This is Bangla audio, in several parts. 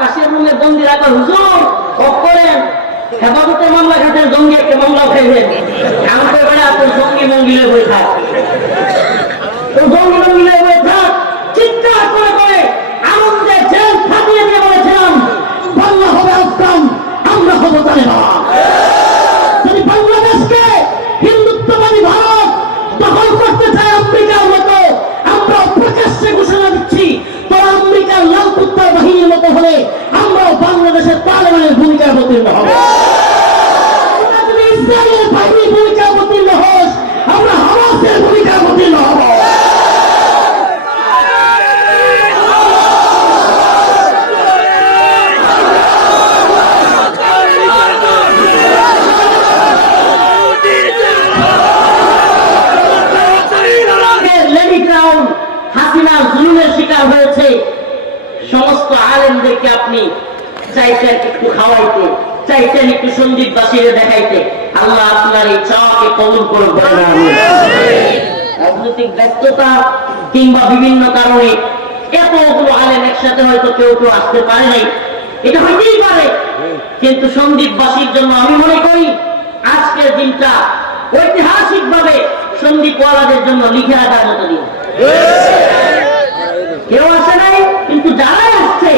পাশের রুমে বন্দি রাখা হুজুর করেন হেফাজতের মামলা খাতের জঙ্গি একটা মামলা উঠাইবেন আমাকে বেড়া তোর জঙ্গি মঙ্গিলে বই থাক তোর জঙ্গি মঙ্গিলে বই থাক চিৎকার করে করে আনন্দে জেল ফাটিয়ে দিয়ে বলেছিলাম বাংলা হবে আফগান, আমরা হবো তালেবান। যদি বাংলাদেশকে হিন্দুত্ববাদী ভারত দখল করতে চায় আমেরিকার মতো, আমরা প্রকাশ্যে ঘোষণা দিচ্ছি তোরা আমেরিকার লাল কুত্তার বাহিনীর মতো হলে আমরাও বাংলাদেশের তালেবানের ভূমিকায় অবতীর্ণ হব। যদি ইসরায়েলের বাহিনীর ভূমিকা অবতীর্ণ হোস, আমরা হামাসের ভূমিকা অবতীর্ণ হব। হাসিনার জুলুমের শিকার হয়েছে সমস্ত আলেমদেরকে আপনি চাইতেন একটু খাওয়াইতে, চাইতেন একটু সন্দীপবাসীরে দেখাইতে। আল্লাহ আপনার এই চাওয়াকে কবুল করুন। রাজনৈতিক ব্যস্ততা কিংবা বিভিন্ন কারণে এতগুলো আলেম একসাথে হয়তো কেউ কেউ আসতে পারে নাই, এটা হইতেই পারে। কিন্তু সন্দীপবাসীর জন্য আমি মনে করি আজকের দিনটা ঐতিহাসিক ভাবে সন্দীপওয়ালাদের জন্য লিখে রাখার মতো দিন। কেউ আসে নাই, কিন্তু যারাই আসছে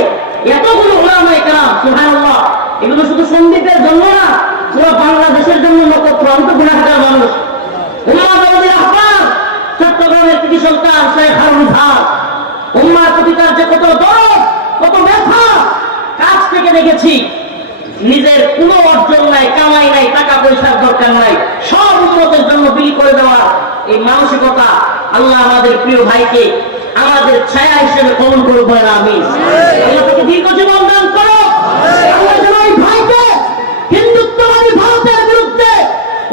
এতগুলো ওলামায়ে কেরাম সুবহানাল্লাহ, এগুলো শুধু সন্দীপের জন্য না, পুরো বাংলাদেশের জন্য নক্ষত্র অন্তঃগুণাকার মানুষ। চট্টগ্রামের কৃতি সন্তান শেখ হারুন খান উম্মার প্রতি তার যে কত দরদ, কত ব্যথা, কাছ থেকে দেখেছি। নিজের কোনো অর্জন নাই, কামাই নাই, টাকা পয়সার দরকার নাই, সব উন্নতের জন্য বিলি করে দেওয়ার এই মানসিকতা আল্লাহ আমাদের প্রিয় ভাইকে আমাদের ছায়া হিসেবে কবুল করুক। আমিন। আল্লাহ তাকে দীর্ঘ জীবন দান করো। আল্লাহ যেন এই ভাইকে হিন্দুত্ববাদী ভারতের বিরুদ্ধে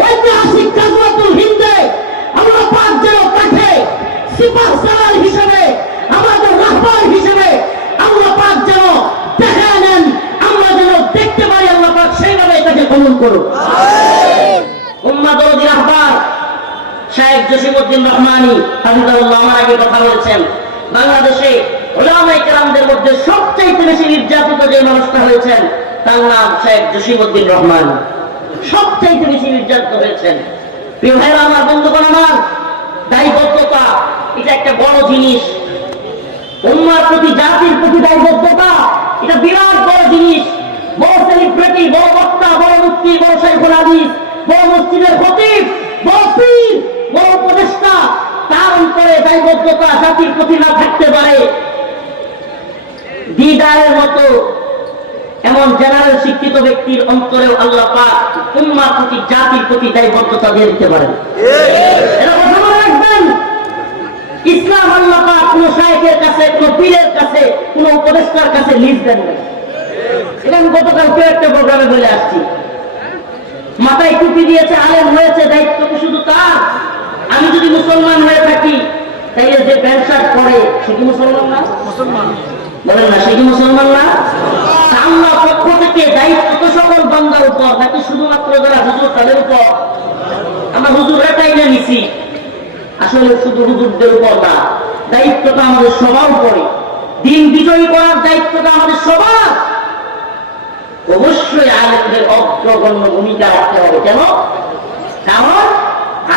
ঐতিহাসিক গাজওয়াতুল হিন্দে আল্লাহ পাক যেন তাকে সিপাহসালার হিসেবে, আমাদের রাহবার হিসেবে আল্লাহ পাক যেন দেখে নেন, আমরা যেন দেখতে পারি। আল্লাহ পাক সেইভাবে তাকে কবুল করুক। উম্মাহ দরদি রাহবার শেখ জসিমউদ্দিন রহমানী হাফিজাহুল্লাহ আমার আগে কথা বলেছেন, বাংলাদেশে উলামায়ে কেরামদের মধ্যে সবচেয়ে বেশি নির্যাতিত যে মানুষটা হয়েছেন তার নাম শেখ জসিমউদ্দিন রহমানী। সবচেয়ে বেশি নির্যাতিত হয়েছেন। প্রিয় ভাইরা আমার, বন্ধুগণ আমার, দায়বদ্ধতা এটা একটা বড় জিনিস। উম্মার প্রতি, জাতির প্রতি দায়বদ্ধতা এটা বিরাট বড় জিনিস। বড় সেলিব্রিটি, বড় বক্তা, বড় মুফতি, বড় শাইখুল হাদিস, বড় মসজিদের খতিব, বড় পীর, বড় উপদেষ্টা, তার অন্তরে দায়বদ্ধতা জাতির প্রতি না থাকতে পারে। দিদারের মতো এমন জেনারেল শিক্ষিত ব্যক্তির অন্তরেও আল্লাহ পাক উম্মার প্রতি, জাতির প্রতি দায়বদ্ধতা দিয়ে দিতে পারেন। এটা কথা মনে রাখবেন। ইসলাম আল্লাহ পাক কোন শায়েখের কাছে, কোন পীরের কাছে, কোন উপদেষ্টার কাছে লিজ দেন না। এটা আমি গতকালকে একটা প্রোগ্রামে বলে আসছি। মাথায় টুপি দিয়েছে, আলেম হয়েছে, দায়িত্ব কি শুধু তার? আমি যদি মুসলমান হয়ে থাকি তাইলে যে প্যান্ট শার্ট পরে সে কি মুসলমান না? মুসলমান বলেন না, সে কি মুসলমান না? আল্লাহ পক্ষ থেকে দায়িত্ব তো সকল বান্দার উপর, নাকি শুধুমাত্র যারা হুজুর তাদের উপর? আমরা হুজুররা টাইনা নিছি, আসলে শুধু হুজুরদের উপর না, দায়িত্বটা আমাদের সবার উপরে। দিন বিজয়ী করার দায়িত্বটা আমাদের সবার। অবশ্যই আলেমদের অগ্রগণ্য ভূমিকা রাখতে হবে। কেন? কারণ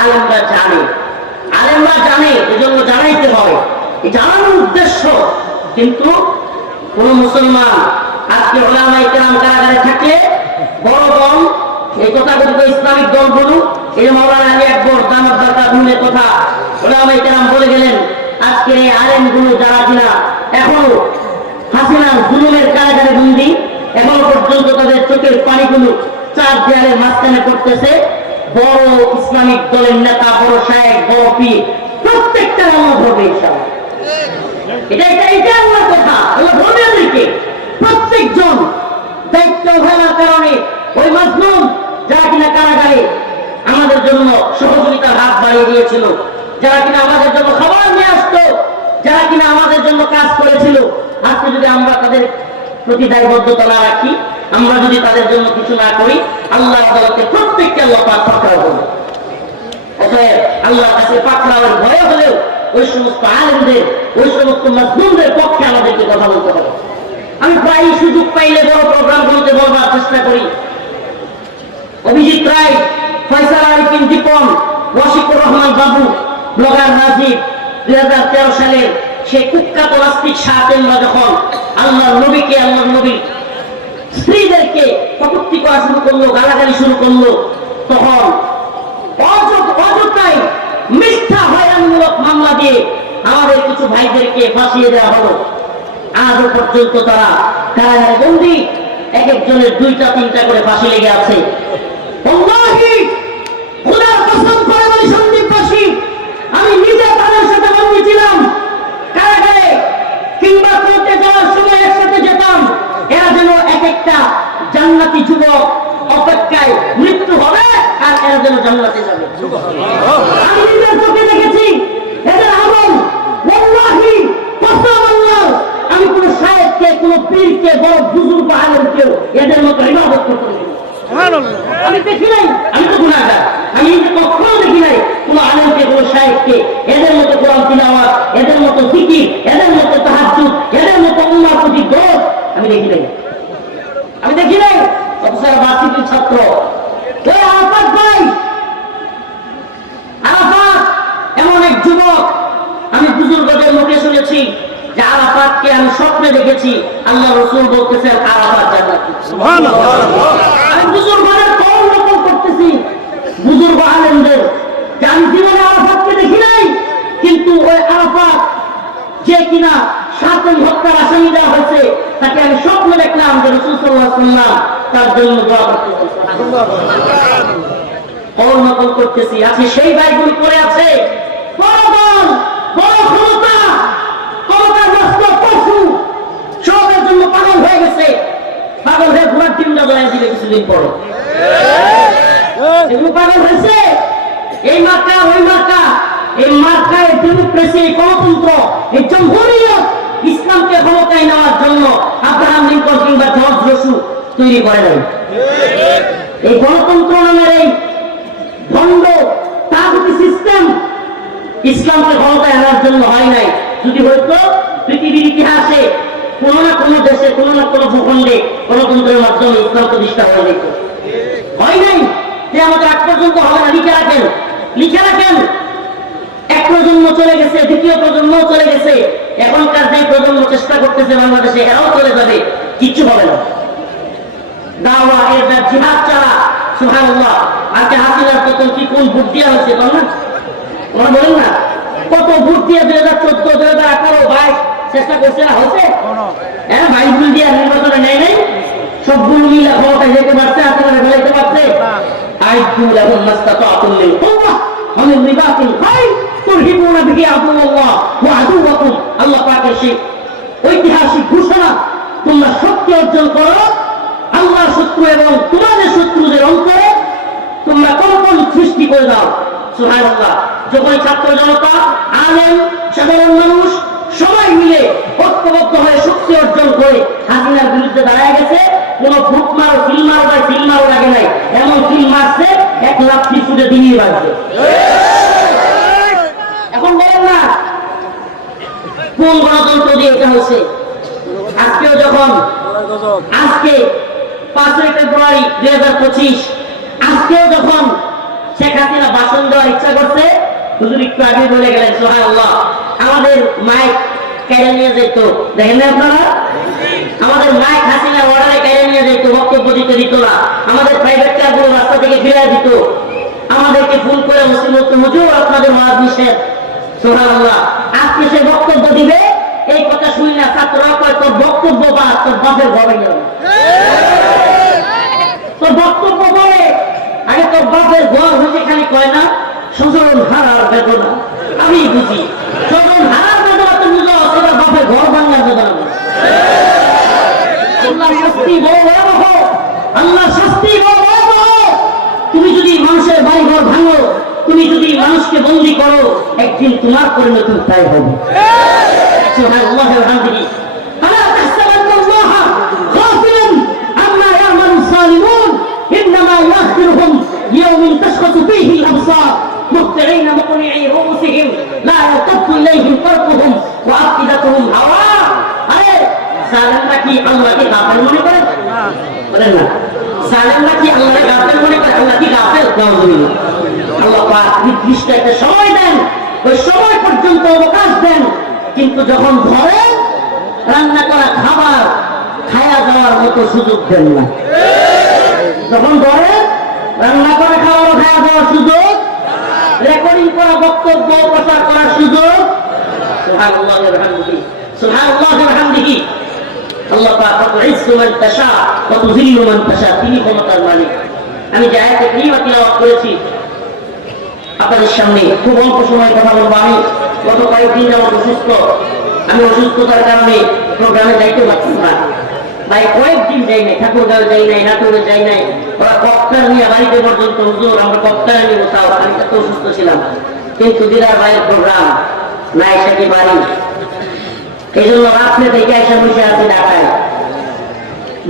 আলেমরা জানে, এজন্য জানাইতে হবে। এই জানানোর উদ্দেশ্য। কিন্তু কোন মুসলমান আজকে উলামায়ে কেরাম কারাগারে থাকলে বড় দল, এই তথাকথিত ইসলামিক দলগুলো, এই মাওলানা আলী আকবর দামাত বারকাতুহুর কথা উলামায়ে কেরাম বলে গেলেন, আজকে এই আলেমগুলো যারা কিনা এখনো হাসিনার জুলুমের কারাগারে বন্দী, এখনো পর্যন্ত তাদের চোখের পানিগুলো চার দেয়ালের মাঝখানে পড়তেছে, বড় ইসলামিক দলের নেতা, বড় শায়েখ, বড় পীর, প্রত্যেকটা আল্লাহ ধরবে ইনশাআল্লাহ। এটা আল্লাহর কথা, আল্লাহ ধরবে আমাদেরকে। প্রত্যেকজন দায়িত্ব ফেলার কারণে ওই মাজলুম যারা কিনা কারাগারে আমাদের জন্য সহযোগিতার হাত বাড়িয়ে দিয়েছিল, যারা কিনা আমাদের জন্য খাবার নিয়ে আসতো, যারা কিনা আমাদের জন্য কাজ করেছিল, আজকে যদি আমরা তাদের প্রতি দায়বদ্ধতা না রাখি, আমরা যদি তাদের জন্য কিছু না করি, আল্লাহ তাআলাকে প্রত্যেককে আল্লাহ পাক পাকড়াও করবে। অতএব আল্লাহর কাছে পাকড়াওয়ের ভয় হলেও ওই সমস্ত আলেমদের, ওই সমস্ত মাজলুমদের পক্ষে আমাদেরকে কথা বলতে হবে। আমি প্রায় সুযোগ পাইলে বড় প্রোগ্রামগুলোতে বলবার চেষ্টা করি। অভিজিৎ রায়, ফয়সাল আরিফিন দীপন, রশিকুর রহমান বাবু, ব্লগার রাজীব 2013 সালের সে কুখ্যাত নাস্তিক শাহতেমরা যখন আল্লাহর নবীর স্ত্রীদেরকে কটূক্তি করা শুরু করলো, গালাগালি শুরু করলো, তখন অযথাই মিথ্যা হয়রানিমূলক মামলা দিয়ে আমাদের কিছু ভাইদেরকে ফাঁসিয়ে দেওয়া হলো। আজও পর্যন্ত তারা কারাগারে বন্দী, এক একজনের 2টা-3টা করে ফাঁসি লেগে আছে। খোদার কসম করে বলি সন্দীপবাসী, আমি নিজে তাদের সাথে বন্দী ছিলাম কারাগারে, কিংবা কোর্টে যাওয়ার সময় একসাথে যেতাম। এরা যেন এক একটা জান্নাতি যুবক অপেক্ষায় মৃত্যু হবে, আর এরা যেন জান্নাতে যাবে। আমি নিজের চোখে দেখেছি এদের আমল। ওয়াল্লাহি কসম আল্লাহর, আমি কোন শায়েখকে, কোন পীরকে, বড় বুজুর্গ আলেমকেও এদের মতো ইবাদত করতে দেই না। আমি দেখি নাই, আমি তো গুনাহগার, আমি কখনো দেখি নাই কোন আলেমকে, কোন শায়েখকে এদের মতো কোরআন তিলাওয়াত, এদের মতো জিকির, এদের মতো তাহাজ্জুদ, এদের মতো উম্মাহর প্রতি দরদ আমি দেখি নাই। অফিসার বাসিটির ছাত্র ওই আরাফাত ভাই, আরাফাত এমন এক যুবক, আমি বুজুর্গদের মুখে শুনেছি যে আরাফাতকে আমি স্বপ্নে দেখেছি, আল্লাহ রাসূল বলতেছেন আরাফাত জান্নাতি। সুবহানাল্লাহ। আমি বুজুর্গদের কওল নকল করতেছি, বুজুর্গ আলেমদের, যে আমি জীবনে আরাফাতকে দেখি নাই, কিন্তু ওই আরাফাত যে কিনা শাতেম হত্যার আসামি দেওয়া হয়েছে, তাকে আমি স্বপ্ন দেখলাম যে রাসূল সাল্লাল্লাহু আলাইহি ওয়াসাল্লাম তার জন্য দোয়া করতেছেন। কওল নকল করতেছি, আজকে সেই ভাইগুলি পড়ে আছে, বড় দল, বড় ক্ষমতাগ্রস্ত পশু, সবের জন্য পাগল হয়ে গেছে, পাগল হয়ে ঘোড়ার টিমটা জয় দিবে কিছুদিন পরে। এগুলো পাগল হয়েছে, এই মার্কা ওই মার্কা, এই মার্কায় ডেমোক্রেসি, গণতন্ত্র, এই জমহুরিয়ত, ইসলামকে ক্ষমতায় নেওয়ার জন্য আব্রাহাম লিঙ্কন কিংবা জর্জ রসু তৈরি করে নাই। এই গণতন্ত্র নামের এই ভণ্ড তাগুতি সিস্টেম ইসলামকে ক্ষমতায় আনার জন্য হয় নাই। যদি হয়তো পৃথিবীর ইতিহাসে কোনো না কোনো দেশে, কোনো না কোনো ভূখণ্ডে গণতন্ত্রের মাধ্যমে ইসলাম প্রতিষ্ঠা হয়ে যেত, হয় নাই। যে আমাদের আগ পর্যন্ত হবে না, লিখে রাখেন, লিখে রাখেন। এক প্রজন্ম চলে গেছে, দ্বিতীয় প্রজন্ম চলে গেছে, এখনকার যে প্রজন্ম চেষ্টা করতেছে বাংলাদেশে, এরাও চলে যাবে, কিচ্ছু হবে না। দাওয়া এর জিহাদ চালা, সুবহানাল্লাহ। আজকে হাসিনার পতন কি কোন ভোট দেওয়া হয়েছে বল না, তোমরা বলেন না, কত ভোট দিয়ে 2014, 2018, 22 চেষ্টা করছে না, হয়েছে? হ্যাঁ, বাইবুল দিয়ে নির্বাচনে নেয় নাই, সবগুলো মিলে ক্ষমতায় যেতে পারছে, হাসিনা ফেলাইতে পারছে। আইদুল লাহুম মাসতাতাতুম মিন কুওয়া ওয়া মিন রিবাতিল খাইল তুরহিবুনা বিহি আদুওয়াল্লাহ ওয়া আদুওয়াকুম। আল্লাহ পাকের সেই ঐতিহাসিক ঘোষণা, তোমরা শক্তি অর্জন করো আল্লাহর শত্রু এবং তোমাদের শত্রুদের অন্তরে তোমরা কম্পন সৃষ্টি করে দাও। সুবহানাল্লাহ। যখন ছাত্র জনতা, আলেম, সাধারণ মানুষ সবাই মিলে ঐক্যবদ্ধ হয়ে শক্তি অর্জন করে হাসিনার বিরুদ্ধে দাঁড়ায় গেছে, কোন ভুট মারো, ফিল মারো লাগে নাই, এমন ফিল মারছে 1 লাখ ফুটে দিনই বাজছে। এখন বলেন না কোন গণতন্ত্র দিয়ে এটা হয়েছে? আজকেও যখন, আজকে 5 ফেব্রুয়ারি 2025, আজকেও যখন শেখ হাসিনা ভাষণ দেওয়ার ইচ্ছা করছে, হুজুর একটু আগে বলে গেলেন সুবহানাল্লাহ, আমাদের মাইক কেড়ে নিয়ে যেত, দেখেন না আপনারা, আমাদের মাইক হাসিনা অর্ডারে কেড়ে নিয়ে যেত, বক্তব্য দিতে দিত না, আমাদের প্রাইভেট কারগুলো রাস্তা থেকে ফিরিয়ে দিত, আমাদেরকে ফোন করে মুসলিমত হুজুর আপনাদের ওয়াজ নিষেধ। সুবহানাল্লাহ। আজকে সে বক্তব্য দিবে, এই কথা শুনি না ছাত্ররা কয় তোর বক্তব্য বা তোর বাপের ঘরে গেল, তোর বক্তব্য বলে আগে তোর বাপের ঘর হয়েছে, খালি কয় না স্বজন হারার বেদনা আমি বুঝি, স্বজন হারার বেদনা তো বুঝো, সেটা বাপের ঘর বাংলার বেদনা বুঝি। আল্লাহ শাস্তি বড় ভয়াবহ, আল্লাহ শাস্তি বড় ভয়াবহ। তুমি যদি মানুষের বাড়ি ঘর ভাঙো, তুমি যদি মানুষকে বন্দী করো, একদিন তোমার পরিণতি তাই হবে। সুবহানাল্লাহ আলহামদুলিল্লাহ। আলা তাহসাবান্নাল্লাহ গাফিলান আম্মা ইয়ামালু সালিমুন ইন্নামা ইয়াখিরুহুম ইয়াওমিন তাশখাসু ফীহি আল-আবসার মুহতিঈনা মুqni'i রুউসিহিম লা ইয়ারতাদ্দু ইলাইহিম তারকুহুম ওয়া আফইদাতুহুম হাওয়া। আরে জালেমরা কি আল্লাহকে গাফেল মনে করে? বলেন না। জালেমরা কি আল্লাহকে গাফেল মনে করে? আল্লাহ কি গাফেল? নাউযুবিল্লাহ। আল্লাহ পাক নির্দিষ্ট একটা সময় দেন, ওই সময় পর্যন্ত অবকাশ দেন, কিন্তু যখন ধরেন রান্না করা খাবার খায়া যাওয়ার মতো সুযোগ দেন না। যখন ধরেন রান্না করে খাওয়ানো খায়া যাওয়ার সুযোগ, রেকর্ডিং করা বক্তব্য প্রচার করার সুযোগ। সুবহানাল্লাহি ওয়া বিহামদিহি, সুবহানাল্লাহি ওয়া বিহামদিহি। আল্লাহ পাক তুইজ্জু মান তাশা ওয়া তুযিল্লু মান তাশা, তিনি ক্ষমতার মালিক। আমি যে আয়াতে কারিমা তিলাওয়াত করেছি আপনাদের সামনে, খুব অল্প সময় কথা বলবো। আমি গত কয়েকদিন যাবত অসুস্থ, আমি অসুস্থতার কারণে প্রোগ্রামে যাইতে পারছি না। ভাই কয়েকদিন যাই নাই, ঠাকুরগাঁও যাই নাই, নাটোরে যাই নাই। ওরা কপ্টার নিয়ে বাড়িতে পর্যন্ত, হুজুর আমরা কপ্টারে নিয়ে কোথাও, আমি এত অসুস্থ ছিলাম। কিন্তু দিদার ভাইয়ের প্রোগ্রাম না এসে কি বাড়ি, এই জন্য রাত্রে থেকে এসে বসে আছে ঢাকায়,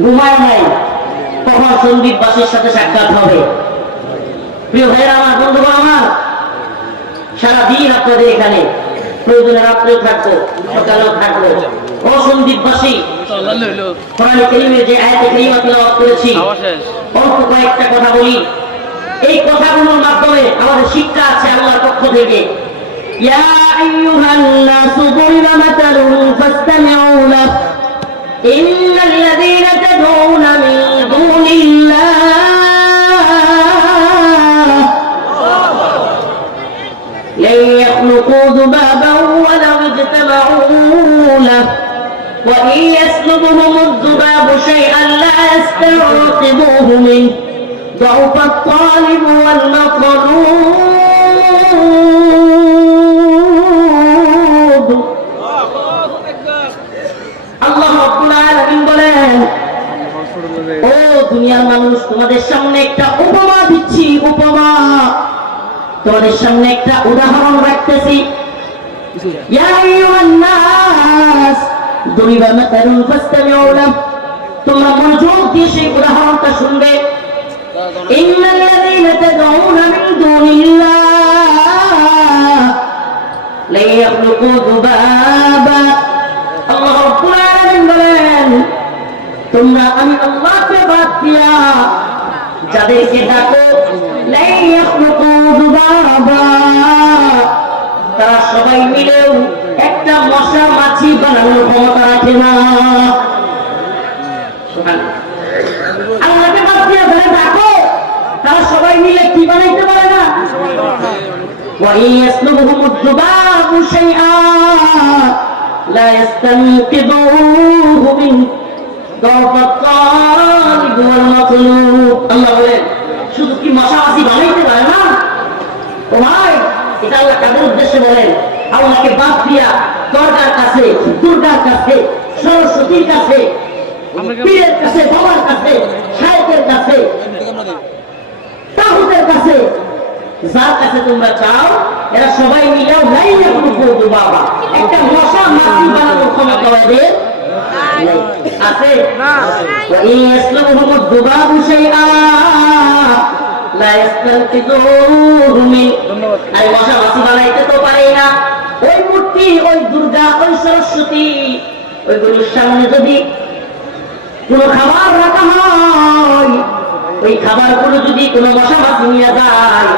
ঘুমায় নাই। কখন সন্দীপবাসীর সাথে সাক্ষাৎ হবে? প্রিয় ভাইয়েরা আমার, বন্ধুগণ আমার, সারাদিন আপনাদের এখানে প্রয়োজনে রাত্রেও থাকবো, সকালেও থাকবো। ও সন্দীপবাসী, কোরআন কারীমের যে আয়াতে কারিমা তিলাওয়াত করেছি, অল্প কয়েকটা কথা বলি। এই কথাগুলোর মাধ্যমে আমাদের শিক্ষা আছে আল্লাহর পক্ষ থেকে। ইয়া আইয়ুহান নাসু দুরিবা মাতালুন ফাসতামিউ লাহ ইন্নাল লাযীনা তাদউনা মিন দুনিল্লাহ লা ইয়াখলুকু যুবাবান ওয়ালাউ ইজতামাউ লাহ وإن يسلبهم الذباب شيئا لا يستنقذوه منه ضعف الطالب والمطلوب আল্লাহ রাব্বুল আলামিন বলেন, ও দুনিয়ার মানুষ, তোমাদের সামনে একটা উপমা দিচ্ছি, উপমা। তোমাদের সামনে একটা উদাহরণ রাখতেছি। ইয়া আইয়ুহান নাস দুরিবা মাতালুন ফাসতামিউ লাহ, তোমরা মনোযোগ দিয়ে সেই উদাহরণটা শুনবে। ইন্নাল লাযীনা তাদউনা মিন দুনিল্লাহ লা ইয়াখলুকু যুবাবা, আল্লাহ রাব্বুল আলামিন বলেন, তোমরা আমি আল্লাহকে বাদ দিয়া যাদেরকে ডাকো, লা ইয়াখলুকু যুবাবা, তারা সবাই মিলেও একটা মশা মাছি বানানোর ক্ষমতা রাখে না। আল্লাহকে বাদ দিয়ে যারা ডাকো, তারা সবাই মিলে কি বানাইতে পারে না। وَإِنْ يَسْلُبْهُمُ الذُّبَابُ شَيْئًا لَا يَسْتَنقِذُوهُ مِنْهُ ضَعْفَ الطَّالِبِ وَالْمَطْلُوبِ। আল্লাহ বলেন, শুধু কি মশা মাছি বানাইতে পারে না? ও ভাই, এটা আল্লাহ কাদের উদ্দেশ্যে বলেন? আল্লাহকে বাদ দিয়া দরগার কাছে, দুর্গার কাছে, সরস্বতীর কাছে, পীরের কাছে, বাবার কাছে, শায়েখের কাছে, তাগুতের কাছে, যার কাছে তোমরা চাও, এরা সবাই মিলেও নাই ইয়াখলুকু বাবা, একটা মশা মাছি বানানোর ক্ষমতা ওদের আছে না। ওয়া ইয়াসলুবুহুম যুবাবু শাইআ লা ইস্তানকিযুহু মিন, এই মশা মাছি বানাইতে তো পারে না। ওই মূর্তি, ওই দুর্গা, ওই সরস্বতী, ওইগুলোর সামনে যদি কোন খাবার রাখা হয়, ওই খাবারগুলো যদি কোনো মশা মাছি নিয়ে যায়,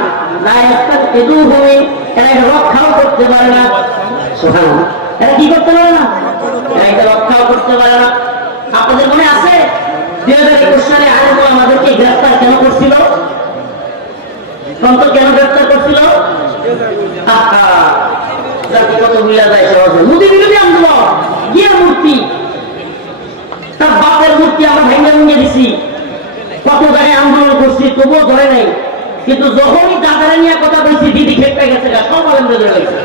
এরা রক্ষাও করতে পারে না। এরা কি করতে পারে না? এরা রক্ষাও করতে পারে না। আপনাদের মনে আছে 2021 সালে আলেম আমাদেরকে গ্রেফতার কেন করছিল? কেন গ্রেফতার করছিল? কত মিলা যায় সহজে। মোদী বিরোধী আন্দোলন, গিয়ে মূর্তি, তার বাপের মূর্তি আমরা ভেঙে ভেঙে দিছি, কত জায়গায় আন্দোলন করছি, তবুও ধরে নাই। কিন্তু যখনই দাদারা নিয়ে কথা বলছি, দিদি খেপে গেছে, সব আলেম ধরে গেছে।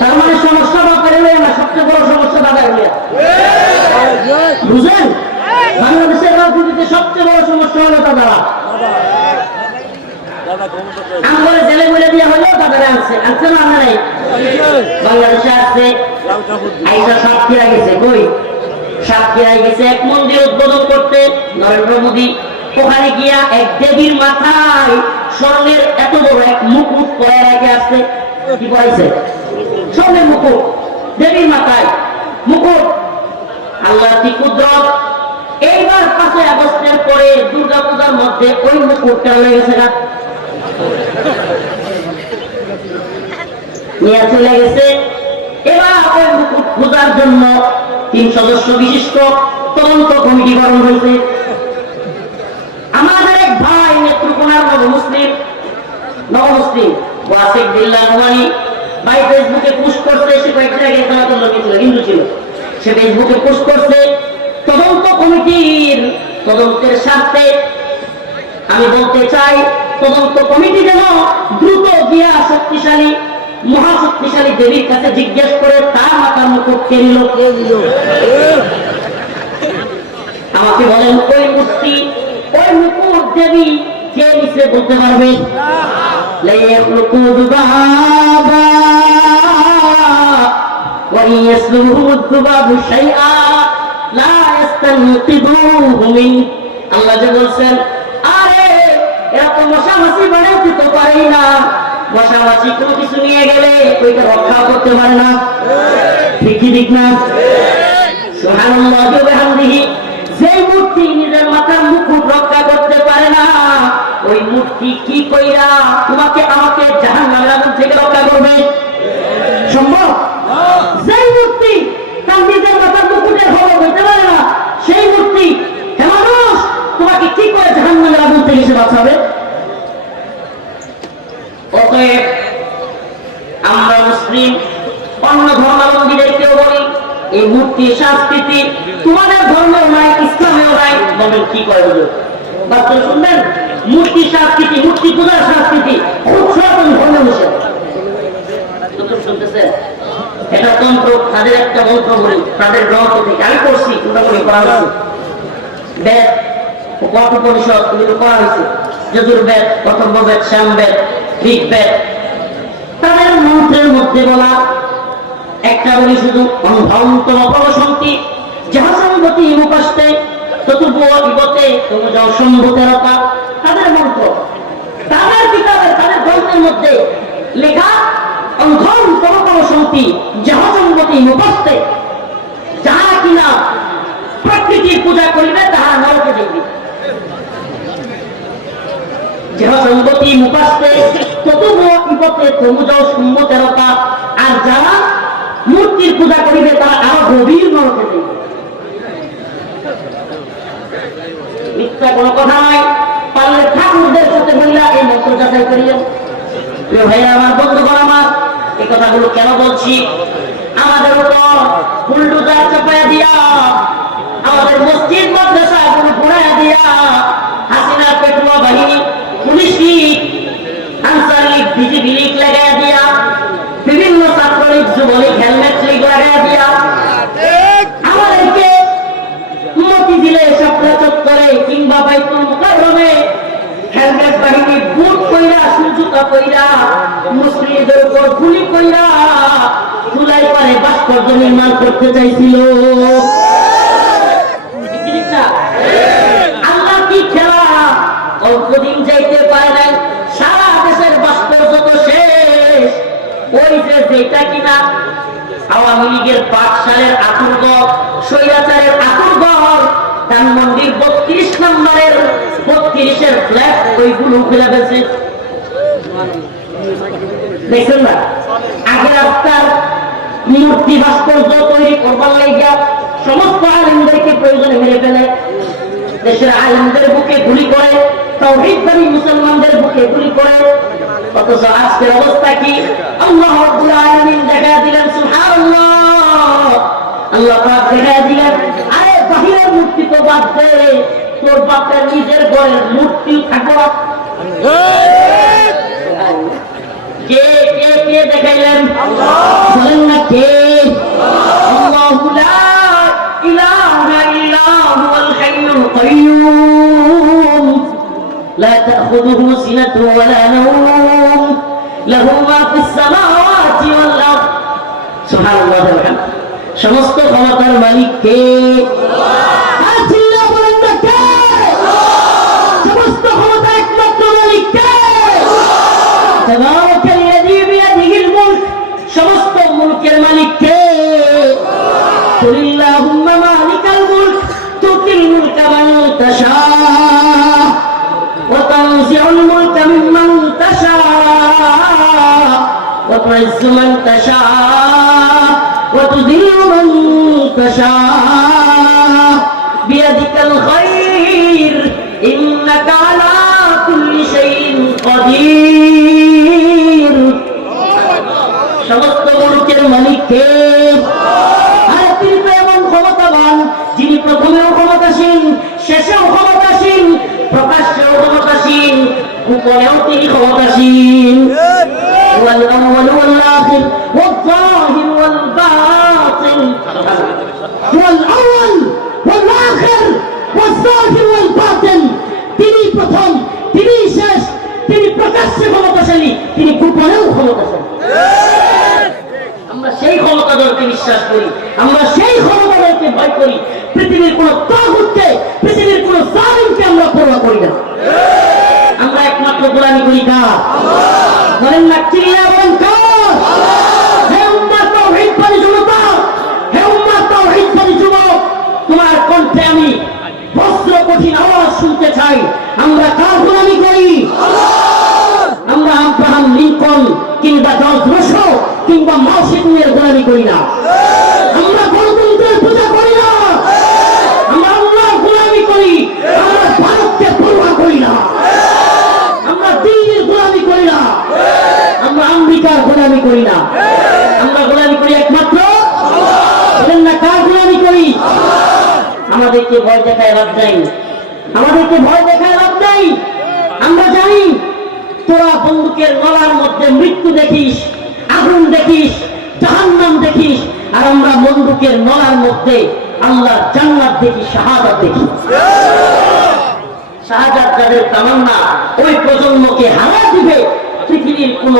তার মানে সমস্যা বাপের হয়ে না, সবচেয়ে বড় সমস্যা দাদার হয়ে। বুঝলেন? বাংলাদেশের রাজনীতিতে সবচেয়ে বড় সমস্যা হলো দাদারা। আমরা জেলে বলে দিয়ে হলেও দাদারা আনছে, আনছে না আমরা নাই। বাংলাদেশে আসছে, আইসা সাতক্ষীরা গেছে, কই সাতক্ষীরায় গেছে এক মন্দির উদ্বোধন করতে নরেন্দ্র মোদী। ওখানে গিয়া এক দেবীর মাথায় স্বর্ণের এত বড় এক মুকুট পরে রেখে আসছে। কি পড়াইছে? স্বর্ণের মুকুট, দেবীর মাথায় মুকুট। আল্লাহর কি কুদরত। এইবার 5 আগস্টের পরে দুর্গাপূজার মধ্যে ওই মুকুটটা হয়ে গেছে না, নিয়ে চলে গেছে। এবার ওই মুকুট খোঁজার জন্য 3 সদস্য বিশিষ্ট তদন্ত কমিটি গঠন হয়েছে। আমাদের এক ভাই নেত্রকোনার নবমুসলিম ওয়াসিক বিল্লাহ নোমানী ভাই ফেসবুকে পোস্ট করছে, সে কয়েকদিন আগে সনাতন ধর্মী ছিল, হিন্দু ছিল, সে ফেসবুকে পোস্ট করছে তদন্ত কমিটির তদন্তের স্বার্থে আমি বলতে চাই তদন্ত কমিটি যেন দ্রুত গিয়া শক্তিশালী মহাশক্তিশালী দেবীর কাছে জিজ্ঞেস করে তার মাথার মুকুট কে নিল, আমাকে বলেন ওই মূর্তি ওই মুকুট দেবী কে নিচে বলতে পারবে? আল্লাহ যে বলছেন আরে এরা তো মশামাছি বানাইতে তো পারি না, মশামাছি কোনো কিছু নিয়ে গেলে ওইটা রক্ষা করতে পারে না, ঠিক ঠিক না? সুবহানাল্লাহ ওয়া বিহামদিহি। যে মূর্তি নিজের মাথার মুকুট রক্ষা করতে পারে না, ওই মূর্তি কি কইরা তোমাকে আমাকে জাহান্নামের আগুন থেকে রক্ষা করবে? সম্ভব? যে মূর্তি তার নিজের মাথার মুকুটের খবর বলতে পারে না, সেই মূর্তি হে মানুষ তোমাকে কি করে জাহান্নামের আগুন থেকে সে বাঁচাবে? অতএব আমরা মুসলিম অন্য ধর্মাবলম্বীদেরকেও বলি এই মূর্তি সংস্কৃতি তোমাদের ধর্মেও নাই, ইসলামেও নাই। বলেন কি করে বুঝো? বাস্তব শুনবেন, মূর্তি সংস্কৃতি, মূর্তি পূজার সংস্কৃতি খুব সনাতন ধর্মে বসে শুনতেছেন। এটা তন্ত্র, তাদের একটা মন্ত্র বলি, তাদের গ্রন্থ থেকে আমি করছি, মোটামুটি করা হয়েছে। বেদ, কঠোপনিষদ এগুলো করা হয়েছে, যজুর্বেদ, অথর্ববেদ, সামবেদ, ঋগ্বেদ, তাদের মন্ত্রের মধ্যে বলা একটা বলি শুধু অন্ধন্তম প্রবসন্তি যাহাসঙ্গতি মুপাস্তে চতুর্ভুব বিপতে তুমুজ সম্ভূতেরতা, তাদের মন্ত্র, তাদের কিতাবে, তাদের গ্রন্থের মধ্যে লেখা অন্ধন্তম প্রবসন্তি যাহাসঙ্গতি মুপাস্তে, যাহা কিনা প্রকৃতির পূজা করিবে তাহা নরকে যাইবে, যাহাসঙ্গতি মুপাস্তে চতুর্ভুব বিপতে তুমুজ সম্ভূতেরতা, আর যারা মূর্তির পূজা করিবে তারা আরো গভীর নরকে যাইবে। মিথ্যা কোনো কথা নয়, পারলে ঠাকুরদের সাথে বলিয়া এই মন্ত্র যাচাই করিলেন। প্রিয় ভাইয়া আমার, বন্ধুগণ আমার, এই কথাগুলো কেন বলছি? আমাদের উপর বুলডোজার চাপাইয়া দিয়া, আমাদের মসজিদ মাদ্রাসা গুলো ঘুরাইয়া দিয়া, হাসিনা পেটুয়া বাহিনী, police League, answer League, BJP League লাগাইয়া দিয়া, বিভিন্ন ছাত্রলীগ, যুবলীগ, হেলমেট লীগ লাগাইয়া দিয়া আমাদেরকে মতিঝিলে শাপলা চত্বরে কিংবা বাইতুল মুকাররমে হেলমেট বাহিনী বুট কইরা সুজুতা কইরা মুসলিমদের উপর গুলি কইরা চুলাই পারে ভাস্কর্য নির্মাণ করতে চাইছিল। আল্লাহ কি খেলা, অল্পদিন যাইতে পারে নাই, সারা দেশের ভাস্কর্য তো শেষ। ওই যে যেটা কিনা আওয়ামী লীগের 5 সালের আতুরঘর, স্বৈরাচারের আতুরঘর, ধানমন্ডির 32 নম্বরের 32-এর ফ্ল্যাট, ওইগুলো খুলে ফেলছে। দেখছেন না? আগে রাস্তার মূর্তি ভাস্কর্য তৈরি করবার লাগিয়া সমস্ত আলেমদেরকে প্রয়োজনে মেরে ফেলে, দেশের আলেমদের বুকে গুলি করে, তাওহীদকারী মুসলমানদের বুকে গুলি করে। অথচ আজকের অবস্থা কি? আল্লাহ রাব্বুল আলামিন দেখা দিলেন, সুবহানাল্লাহ, আল্লাহ পাক দেখা দিলেন আরে বাহিরের মূর্তি তো বাদ দে, তোর বাপের নিজের ঘরের মূর্তি থাকো। কে কে কে দেখাইলেন? বলেন না কে? আল্লাহু লা ইলাহা ইল্লা হুয়াল হাইয়ুল কাইয়্যুম লা তাখুযুহু সিনাতুন ওয়া লা নাওম লাহু মা ফিস সামাওয়াতি ওয়াল আরদ। সুবহানাল্লাহ ওয়া বিহামদিহি। সমস্ত ক্ষমতার মালিক কে? আল্লাহ। বলেন না কে? সমস্ত ক্ষমতার একমাত্র মালিক কে? তাবারাকাল্লাযী বিয়াদিহিল মুলক। সমস্ত মুলকের মালিক কে? কুলিল্লাহুম্মা মালিক تعز من تشاء وتذل من تشاء بيدك الخير إنك على كل شيء قدير সমস্ত মুলুকের মালিক কে? আর তিনি তো এমন ক্ষমতাবান যিনি প্রথমেও ক্ষমতাসীন, শেষেও ক্ষমতাসীন, প্রকাশ্যেও ক্ষমতাসীন, গোপনেও তিনি ক্ষমতাসীন। ওয়াল আউয়াল ওয়াল আখির ওয়াল যাহির ওয়াল বাতিন, ওয়াল আউয়াল ওয়াল আখির ওয়াল যাহির ওয়াল বাতিন, তিনি প্রথম, তিনি শেষ, তিনি প্রকাশ্যে ক্ষমতাশালী, তিনি গোপনেও ক্ষমতাশালী। আমরা সেই ক্ষমতাধরকে বিশ্বাস করি, আমরা সেই ক্ষমতাধরকে ভয় করি। পৃথিবীর কোন তাগুতকে, পৃথিবীর কোন জালিমকে আমরা পরোয়া করি না। আমরা একমাত্র গোলামি করি কার? বলেন না, চিল্লায়া বলেন কার? হে উম্মাহ তাওহীদবাদী জনতা, হে উম্মাহ তাওহীদবাদী যুবক, তোমার কণ্ঠে আমি বজ্র কঠিন আওয়াজ শুনতে চাই। আমরা কার গোলামি করি? আমরা আব্রাহাম লিঙ্কন কিংবা জর্জ রুশো কিংবা মাও সেতুংয়ের গোলামি করি না। আমরা গণতন্ত্রের পূজা করি না, আমরা আল্লাহর গোলামি করি। আমরা ভারতকে পরোয়া করি না, আমরা দিল্লির গোলামি করি না, আমরা আমেরিকার গোলামি করি না। আমরা গোলামি করি একমাত্র, বলেন না কার গোলামি করি? আমাদেরকে ভয় দেখায় লাভ নাই, আমাদেরকে ভয় দেখায় লাভ নাই। আমরা জানি তোরা বন্দুকের নলার মধ্যে মৃত্যু দেখিস, আগুন দেখিস, জাহান্নাম দেখিস, আর আমরা বন্দুকের নলার মধ্যে আল্লাহর জান্নাত দেখি, শাহাদাত দেখি। শাহাদাত যাদের তামান্না, ওই প্রজন্মকে হারা দিবে। পৃথিবীর কোন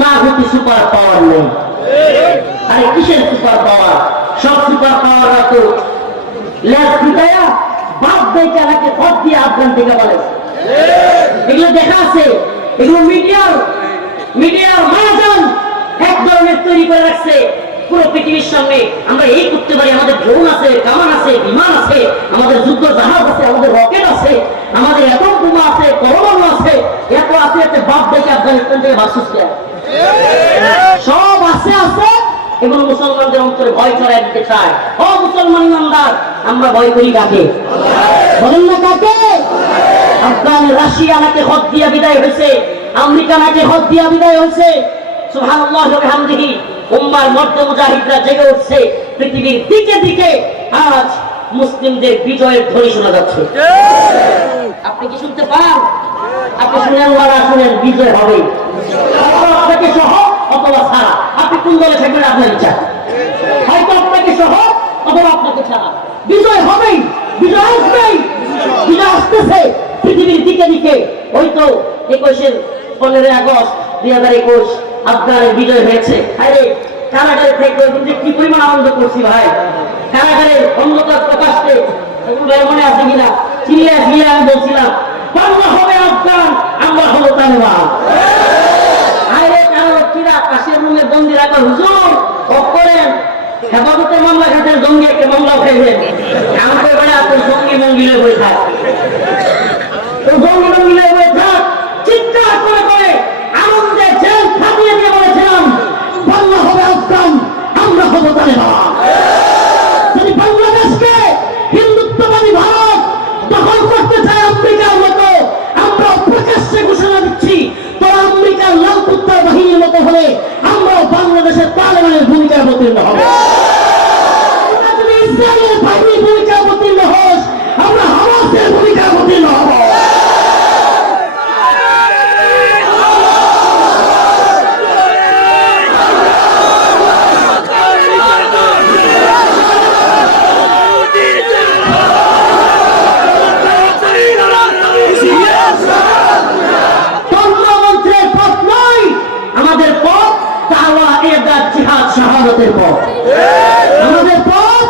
তাগুতি সুপার পাওয়ার নেই। আরে কিসের সুপার পাওয়ার? সব সুপার পাওয়াররা তো লেজ পিটায়া বাপ বেটা নাকি পথ দিয়ে আফগান থেকে বলে। এগুলো দেখা আছে, এগুলো মিডিয়ার মায়াজান এক ধরনের তৈরি করে রাখছে পুরো পৃথিবীর সামনে। আমরা এই করতে পারি, আমাদের ড্রোন আছে, কামান আছে, বিমান আছে, আমাদের যুদ্ধ জাহাজ আছে, আমাদের রকেট আছে, আমাদের এটম বোমা আছে, পরমাণু আছে, এত আছে, এতে বাপ দেখে আফগানিস্তান থেকে ভার্সেস দেয় সব আছে আছে। এগুলো মুসলমানদের অন্তরে ভয় ছড়াই দিতে চায়। ও মুসলমান ইমানদার, আমরা ভয় করি কাকে? বলেন না কাকে? আফগান রাশিয়া নাকি হদ দিয়া বিদায় হয়েছে, আমেরিকা নাকি হদ দিয়া বিদায় হয়েছে। সুবহানাল্লাহ ওয়া বিহামদিহি। উম্মার মর্দে মুজাহিদরা জেগে উঠছে। পৃথিবীর দিকে দিকে আজ মুসলিমদের বিজয়ের ধ্বনি শোনা যাচ্ছে। আপনি কি শুনতে পান? আপনি শুনেন বা না শুনেন, বিজয় হবে। আপনাকে সহ অথবা ছাড়া, আপনি কোন দলে থাকবেন আপনার ইচ্ছা। হয়তো আপনাকে সহ অথবা আপনাকে ছাড়া বিজয় হবেই, বিজয় আসবেই, বিজয় আসতেছে পৃথিবীর দিকে দিকে। ওই তো 15 আগস্ট 2021 আফগানের বিজয় হয়েছে। আরে কারাগারে থেকে কিন্তু কি পরিমাণ আনন্দ করছি ভাই। কারাগারের অন্ধকার প্রকাশে মনে আছে কিনা, চিল্লিয়ে আমি বলছিলাম, বাংলা হবে আফগান, আমরা হবো তালেবান। আরে কারারক্ষীরা কাশের রুমে বন্দি রাখা, হুজুর করেন হেফাজতের মামলা খাতেন, জঙ্গি একটা মামলা খাইবেন, আমাদের বেড়ে আপনার জঙ্গি মঙ্গিলে বই থাক, জঙ্গি মঙ্গিলে বই থাক। চিৎকার করে করে আনন্দে জেল ফাটিয়ে দিয়ে বলেছিলাম, বাংলা হবে আফগান, আমরা হবো তালেবান। যদি বাংলাদেশকে হিন্দুত্ববাদী ভারত দখল করতে চায় আমেরিকার মতো, আমরা প্রকাশ্যে ঘোষণা দিচ্ছি, তোরা আমেরিকার লাল কুত্তার বাহিনীর মতো হলে আমরাও বাংলাদেশের তালেবানের ভূমিকায় অবতীর্ণ হব। যদি ইসরায়েলের বাহিনীর ভূমিকায় অবতীর্ণ হোস, আমরা হামাসের ভূমিকায় অবতীর্ণ হব। শাহাদাতের পথ আমাদের পথ।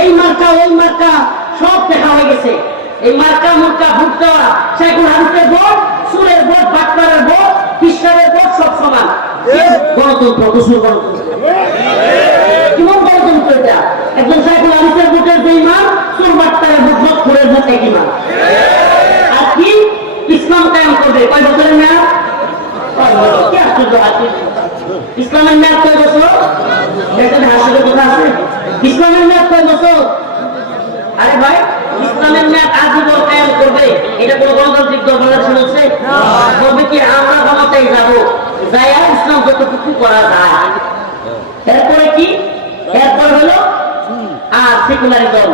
এই মার্কা ওই মার্কা সব দেখা হয়ে গেছে। এই মার্কা মুর্কা ভোট দেওয়া, শেখুল হাদিসের ভোট, সুরের ভোট, বাটপাড়ার ভোট, খ্রিস্টানের ভোট সব সমান। গণতন্ত্র, দুশো গণতন্ত্র, কেমন গণতন্ত্র এটা? একজন শেখুল হাদিসের ভোটের যে মান, সুর বাটপাড়ার ভোট, ভোটপুরের ভোট একই মান। আর কি ইসলাম কায়েম করবে কয় বছরের মেয়াদ? কি আশ্চর্য! ভাই ইসলামের মেয়াদ আজীবন কায়েম করবে, এটা কোনো গণতান্ত্রিক দল বাংলাদেশে বলছে? বলবে কি আমরা ক্ষমতায় যাবো, যাই আর ইসলাম যতটুকু করা যায়। এরপরে কি? এরপর হলো আর সেকুলারি দল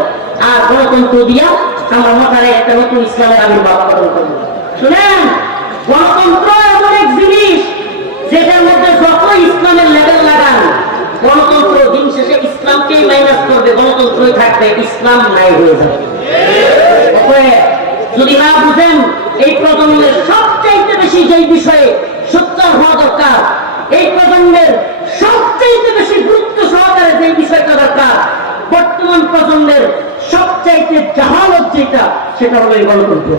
আর গণতন্ত্র দিয়া আমরা মাথায় একটা নতুন ইসলামের আবির্ভাব পালন করবো। শুনেন, গণতন্ত্র এমন এক জিনিস যেটার মধ্যে যত ইসলামের লেভেল লাগান, গণতন্ত্র দিন শেষে ইসলামকেই মাইনাস করবে, গণতন্ত্রই থাকবে, ইসলাম নাই হয়ে যাবে। যদি না বুঝেন, এই প্রজন্মের সবচাইতে বেশি যেই বিষয়ে সোচ্চার হওয়া দরকার, এই প্রজন্মের সবচাইতে বেশি গুরুত্ব সহকারে যে বিষয়টা দরকার, বর্তমান প্রজন্মের সবচাইতে জাহালত যেটা, সেটা হলো এই গণতন্ত্র।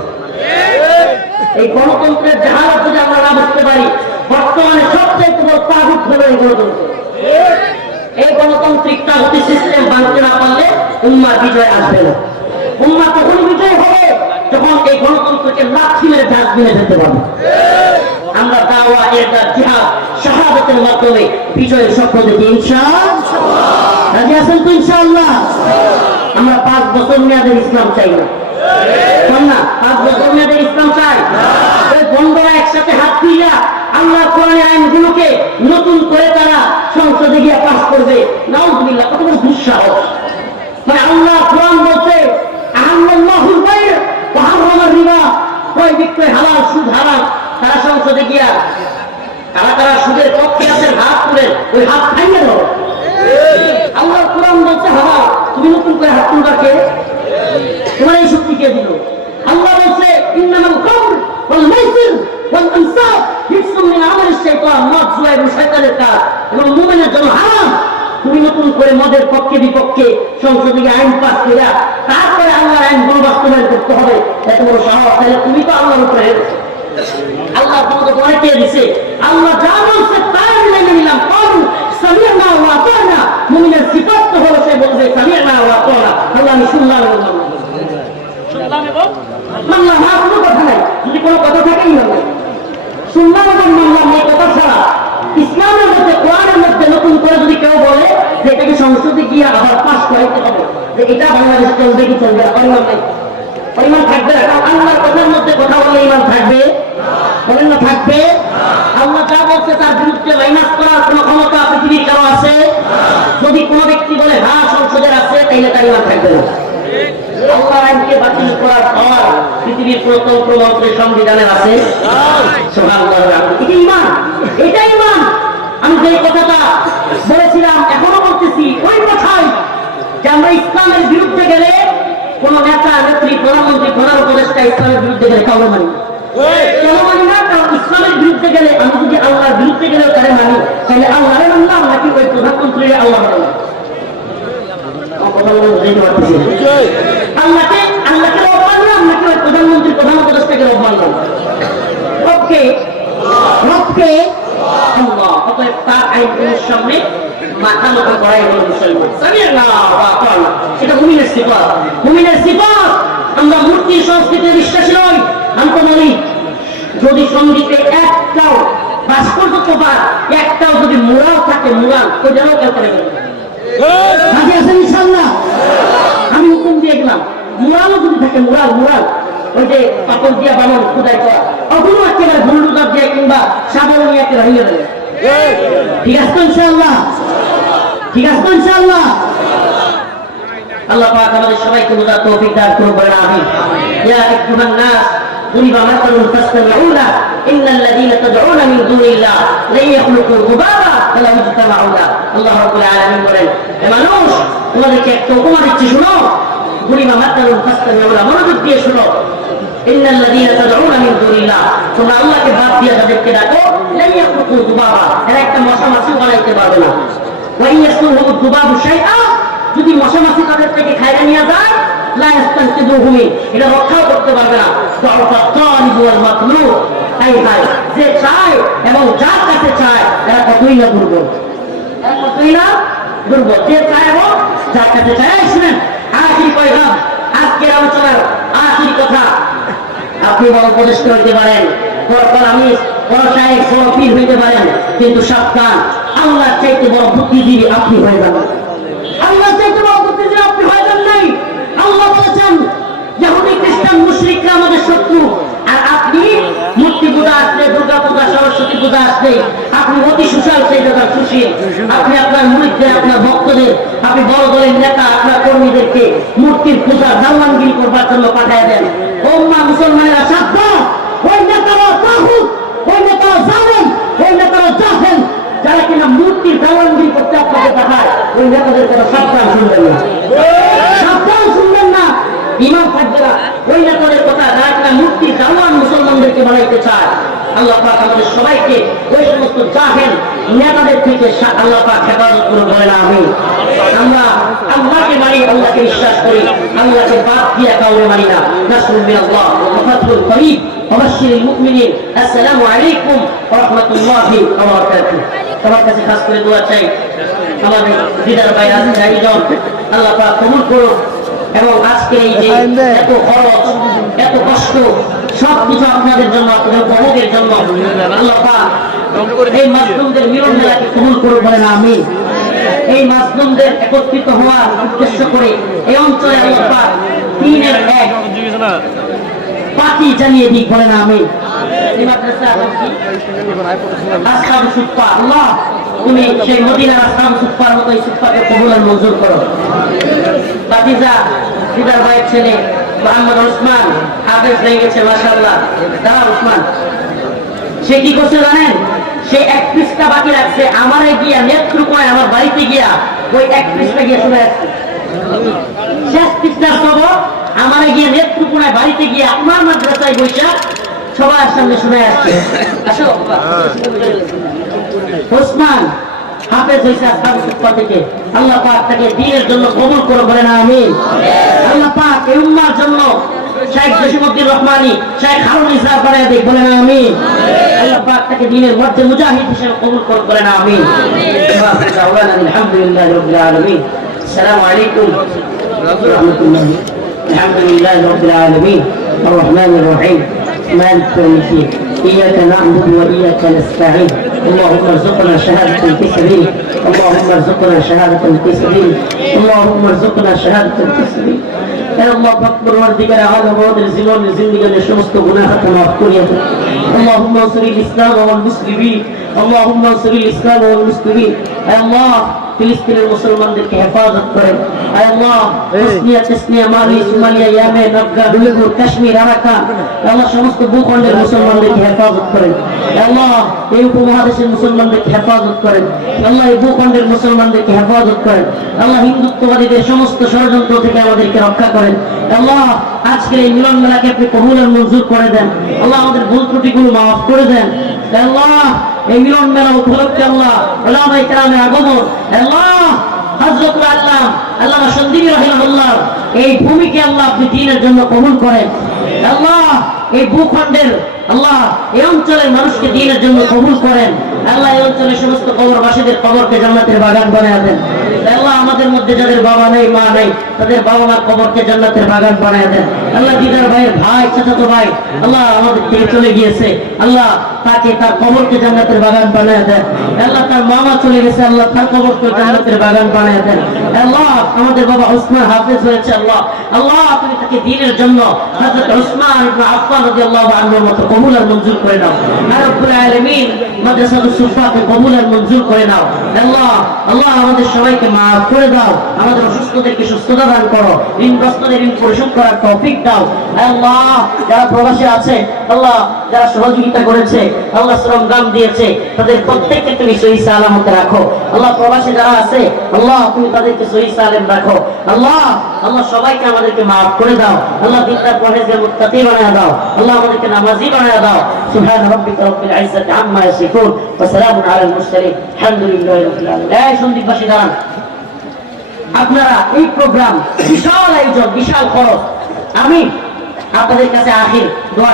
এই গণতন্ত্রের জাহালত যদি আমরা না বুঝতে পারি, বর্তমানে সবচাইতে বড় তাগুত হলো এই গণতন্ত্র। এই গণতান্ত্রিক তাগুতি সিস্টেম ভাঙতে না পারলে উম্মার বিজয় আসবে না। উম্মা তখন বিজয় হবে যখন এই গণতন্ত্রকে লাঠি মেরে ডাস্টবিনে যেতে পারবে। আমরা দাওয়া, ইরশাদ, জিহাদ, শাহাদাতের মাধ্যমে বিজয়ের স্বপ্ন দেখি ইনশাআল্লাহ। রাজি আছেন তো ইনশাআল্লাহ? আমরা 5 বছর মেয়াদের ইসলাম চাই না, 5 বছর মেয়াদের ইসলাম চাই। ওই বন্ধুরা একসাথে হাত দিয়ে আল্লাহ কোরআনের আইনগুলোকে নতুন করে তারা সংসদে গিয়ে পাস করবে। নাউযুবিল্লাহ, কত বড় দুঃসাহস! মানে আল্লাহ কোরআন বলছে আহাল্লাহুল বাই'আ ওয়া হারামার রিবা, ক্রয় বিক্রয় হালাল, সুদ হারাম। তারা সংসদে গিয়া কারা সুদের পক্ষে আছেন হাত তুলেন, ওই হাত ভাঙিয়ে দাও। আল্লাহ কোরআন বলছে হালাল, তুমি নতুন করে হাত তুলবা কে? তোমার এই শক্তি কে দিল? আল্লাহ বলছে ইন্নামাল খামর ওয়াল মাইসির ওয়াল আনসাব রিজসুম মিন আমালিশ শাইতান, মদ জুয়া এবং শয়তানের কাজ, এবং মুমিনের জন্য হারাম। তুমি নতুন করে মদের পক্ষে বিপক্ষে সংসদে আইন পাস করে তারপরে আল্লাহর আইন বাস্তবায়ন করতে হবে, এত বড় সাহস! তাহলে তুমি তো আল্লাহর উপরে হেরেছো। আল্লাহ তোমাকে তোমায় কে দিছে? আল্লাহ যা বলছে তাই মেনে নিলাম। কারণ সামি'না ওয়া আতা'না, মুমিনের সিফাত তো হলো সে বলবে সামি'না ওয়া আতা'না, আল্লাহ আমি শুনলাম এবং মানলাম। আর কোনো কথা নাই, যদি কোনো কথা থাকেই না, শুনলাম এবং মানলাম, এই কথা ছাড়া ইসলামের মধ্যে, কোরআনের মধ্যে নতুন করে যদি কেউ বলে যে এটাকে সংসদে গিয়ে আবার পাস করাইতে হবে, যে এটা বাংলাদেশে চলবে কি চলবে না, পরিমাণ নাই, পরিমাণ থাকবে না। কারণ আল্লাহর কথার মধ্যে কথা বলে ইমান থাকবে, বলেন না থাকবে? আল্লাহ যা বলছে তার বিরুদ্ধে মাইনাস করার কোন ক্ষমতা পৃথিবীর কারো আছে? যদি কোন ব্যক্তি বলে হ্যাঁ সংসদের আছে, তাইলে তার ইমান থাকবে না। আল্লাহর আইনকে বাতিল করার পর পৃথিবীর প্রতন্ত্র মন্ত্রের সংবিধানের আছে? সুবহানাল্লাহ, এটা ইমান, এটা ইমান। আমি যে কথাটা বলেছিলাম এখনো বলতেছি ওই কথাই, যে আমরা ইসলামের বিরুদ্ধে গেলে কোন নেতা, নেত্রী, প্রধানমন্ত্রী, প্রধান উপদেষ্টা ইসলামের বিরুদ্ধে গেলে কাউকে মানি না। কেন মানি না? কারণ ইসলামের বিরুদ্ধে গেলে, আমি যদি আল্লাহর বিরুদ্ধে গেলেও তারে মানি, তাহলে আল্লাহরে মানলাম নাকি ওই প্রধানমন্ত্রী আল্লাহ মানলাম? আল্লাহকে রব মানলাম নাকি ওই প্রধানমন্ত্রী, প্রধান উপদেষ্টাকে রব মানলাম? রবকে আল্লাহ। অতএব তার আইনগুলোর সামনে মাথা নত করাই হলো মুসলমান। সামি'না ওয়া আতা'না, এটা মুমিনের সিফাত। মুমিনের সিফাত। আমরা মূর্তি সংস্কৃতিতে বিশ্বাসী নই। আমরা বলি যদি সঙ্গীতে একটাও ভাস্কর্য বা একটাও যদি মুরাল থাকে, মুরাল ওই যেন কেউ করে ইনশাআল্লাহ। আমি হুকুম দিয়ে গেলাম, মুরালও যদি থাকে, মুরাল ওই যে পাথর দিয়া বানানো, খোদাই করা, ওগুলো একেবারে বুলডোজার দিয়ে কিংবা সাবল নিয়ে একেবারে ভেঙে দেবে। ঠিক আছে তো ইনশাআল্লাহ? ঠিক আছে তো ইনশাআল্লাহ? আল্লাহ পাক আমাদের সবাইকে বোঝার তৌফিক দান করুন, বলেন আমিন। ইয়া আইয়ুহান নাস ضرب مثل فاستمعوا له ان الذين تدعون من دون الله لن يخلقوا ذبابا ولو اجتمعوا له। আল্লাহ রাব্বুল আলামিন বলেন, হে মানুষ, তোমাদেরকে একটা উপমা দিচ্ছি, শুনো। ضرب مثل فاستمعوا له, মনোযোগ দিয়ে শুনো। ان الذين تدعون من دون الله, তোমরা আল্লাহকে বাদ দিয়ে যাদেরকে ডাকো, لن يخلقوا ذبابا, এরা একটা মশা মাছি বানাইতে পারবে না। وان يسلبهم الذباب شيئا, যদি মশা মাছি তাদের থেকে খাইয়ে নিয়ে যায়, লা ইস্তানকিদুহু মিন, এটা রক্ষাও করতে পারবে না। তালিবু ওয়াল মাতলুব, তাই ভাই যে চায় এবং যার কাছে চায় এরা কতই না দুর্বল, যে চায় এবং যার কাছে চায়। শুনেন, আখির পয়গাম, আজকের আলোচনার আখির কথা। আপনি বড় উপদেষ্টা হইতে পারেন, বড় কলামিস্ট, বড় শায়েখ, বড় পীর হইতে পারেন, কিন্তু সাবধান, আল্লাহর চাইতে বড় বুদ্ধিজীবী আপনি হয়ে যাবেন। আল্লাহর চাইতে বড় বুদ্ধিজীবী আপনি হয়ে যান নাই। আল্লাহ বলেছে নেই, আপনি অতি সুশাল সেই দাদা সুশীল। আপনি আপনার মুরিদদের, আপনার ভক্তদের, আপনি বড় দলের নেতা, আপনার কর্মীদেরকে মূর্তির পূজা দাওয়ানগিরি করবার জন্য পাঠিয়ে দেন। ওম্মা মুসলমানেরা সাবধান, ওই নেতারা তাগুত, ওই নেতারা জালেম, ওই নেতারা জাহেল, যারা কিনা মূর্তির দাওয়ানগিরি করতে আপনাকে পাঠায়, ওই নেতাদের কথা সাবধান শুনবেন না, সাবধান শুনবেন না। ইমাম থাকবে না ওই নেতাদের কথা, যারা কিনা মূর্তির দাওয়ান মুসলমানদেরকে বানাইতে চায়। আল্লাহ পাক আমাদের সবাইকে ওই সমস্ত জাহেল নেতাদের থেকে আল্লাহ পাক হেফাজত করে বলেন আমিন। আমরা আল্লাহকে মানি, আল্লাহকে বিশ্বাস করি, আল্লাহকে বাদ দিয়ে কাউকে মানি না। নাসরুল মিনাল্লাহ ওয়া ফাতহুল করিব ওয়া বাশশিরিল মুমিনিন। আসসালামু আলাইকুম ওয়া রাহমাতুল্লাহি ওয়া বারাকাতুহু। সবার কাছে খাস করে দোয়া চাই, আমাদের দিদার ভাই আজকের আয়োজন আল্লাহ পাক কবুল করুন, এবং আজকে এই যে এত খরচ, এত কষ্ট, সবকিছু আপনাদের জন্য, আপনাদের বহুদের জন্য আল্লাহ পাক এই মাসলুমদের মিলন মেলাকে কবুল করুন বলেন আমিন। এই মাসলুমদের একত্রিত হওয়ার উদ্দেশ্য করে এই অঞ্চলে আল্লাহ পাক দ্বীনের এক পাখি জানিয়ে দিক বলেন আমিন। এই মাদ্রাসা আসহাবুস সুফফা, আল্লাহ তুমি সেই মদিনার আসহাবুস সুফফার মতো এই সুফফাকে কবুল আর মঞ্জুর করো। বাতিজা দিদার ভাইয়ের ছেলে মোহাম্মদ ওসমান হাফেজ হয়ে গেছে মাশাআল্লাহ। দাঁড়া ওসমান, সে কি করছে জানেন? সে এক পৃষ্ঠা বাকি রাখছে, আমারে গিয়া নেত্রকোনায় আমার বাড়িতে গিয়া ওই এক পৃষ্ঠা গিয়ে শুনে আসছে। শেষ পৃষ্ঠার খবর আমারে গিয়ে নেত্রকোনায় বাড়িতে গিয়ে আমার মাদ্রাসায় বসে সবার সামনে শুনে আসছে। আসো ওসমান হাফেজ হয়েছে আসহাবুস সুফফা থেকে। আল্লাহ পাক তাকে দ্বীনের জন্য কবুল করে বলেন আমিন। আল্লাহ পাক এই উম্মার জন্য শেখ জসিমউদ্দিন রহমানী, শেখ হারুন ইসলাম বানায় দেখ বলেন আমিন। আল্লাহ পাক তাকে দ্বীনের মধ্যে মুজাহিদ হিসেবে কবুল করে বলেন আমিন। আলহামদুলিল্লাহি রাব্বিল আলামিন। আসসালামু আলাইকুম ওয়া রাহমাতুল্লাহি। আলহামদুলিল্লাহি রাব্বিল আলামিন আর রহমানির রহিম মালিক ইয়াউমিদ্দিন। إياك نعبد وإياك نستعين. اللهم ارزقنا شهادة في سبيلك، اللهم ارزقنا شهادة في سبيلك، اللهم ارزقنا شهادة في سبيلك। يا الله أكبر وردك على مواد الزمان الزندقة لشمست غناها مغفورية. اللهم انصر الإسلام والمسلمين، اللهم انصر الإسلام والمسلمين. يا الله ফিলিস্তিনের মুসলমানদেরকে হেফাজত করেন। আয় আল্লাহ Bosnia, Chechnya, Mali, Somalia, Yemen, Afghanistan, Kashmir, Arakan, আল্লাহ সমস্ত ভূখণ্ডের মুসলমানদেরকে হেফাজত করেন। আল্লাহ এই উপমহাদেশের মুসলমানদেরকে হেফাজত করেন। আল্লাহ এই ভূখণ্ডের মুসলমানদেরকে হেফাজত করেন। আল্লাহ হিন্দুত্ববাদীদের সমস্ত ষড়যন্ত্র থেকে আমাদেরকে রক্ষা করেন। আল্লাহ আজকের এই মিলন মেলাকে আপনি কবুল আর মঞ্জুর করে দেন। আল্লাহ আমাদের ভুল ত্রুটিগুলো মাফ করে দেন। আল্লাহ এই মিলন মেলা উপলক্ষে আল্লাহ উলামায়ে কেরামের আগমন, আল্লাহ হযরত আল্লামা সন্দীপী রাহিমাহুল্লাহ এই ভূমিকে আল্লাহ আপনি দ্বীনের জন্য কবুল করেন। আল্লাহ এই ভূখণ্ডের, আল্লাহ এই অঞ্চলের মানুষকে দ্বীনের জন্য কবুল করেন। আল্লাহ এই অঞ্চলের সমস্ত কবরবাসীদের কবরকে জান্নাতের বাগান বানায় দেন। আল্লাহ আমাদের মধ্যে যাদের বাবা নেই, মা নেই, তাদের বাবা মার কবরকে জান্নাতের বাগান বানায় দেন। আল্লাহ দিদার ভাইয়ের ভাই, চাচাতো ভাই আল্লাহ আমাদের থেকে চলে গিয়েছে, আল্লাহ তাকে তার কবরকে জান্নাতের বাগান বানায় দেন। আল্লাহ তার মামা চলে গেছে, আল্লাহ তার কবরকে জান্নাতের বাগান বানায় দেন। আল্লাহ আমাদের বাবা ওসমান হাফেজ হয়েছে, আল্লাহ আল্লাহ তুমি তাকে দ্বীনের জন্য হযরত ওসমান ইবনে আফফান রাদিয়াল্লাহু আনহুর মতো কবুল আর মঞ্জুর করে নাও। আর রব্বুল আলামিন মাদ্রাসাতুস সুফফাকে কবুল আর মঞ্জুর করে নাও। আল্লাহ আল্লাহ আমাদের সবাইকে মাফ করে দাও, আমাদের অসুস্থদেরকে সুস্থতা দান করো, ঋণগ্রস্তদের ঋণ পরিশোধ করার তৌফিক দাও। আল্লাহ যারা প্রবাসী আছে, আল্লাহ যারা সহযোগিতা করেছে, আল্লাহ শ্রম দান দিয়েছে, তাদের প্রত্যেককে তুমি সহি সালামতে রাখো। আল্লাহ প্রবাসী যারা আছে, আল্লাহ তুমি তাদেরকে সহি সালাম রাখো। আল্লাহ আল্লাহ সবাইকে আমাদেরকে মাফ করে দাও। আল্লাহ দিনদার পরহেজগার মুত্তাকি বানায়া দাও। আল্লাহ আমাদেরকে নামাজি বানায়া দাও। সুবহান রাব্বিকা রাব্বিল ইজ্জাতি আম্মা ইয়াসিফুন ওয়া সালামুন আলাল মুরসালিন আলহামদুলিল্লাহি রাব্বিল আলামিন। এই সন্দীপবাসী দাঁড়ান, আপনারা এই প্রোগ্রাম বিশাল আয়োজন, বিশাল খরচ, আমি আপনাদের কাছে আখির দোয়া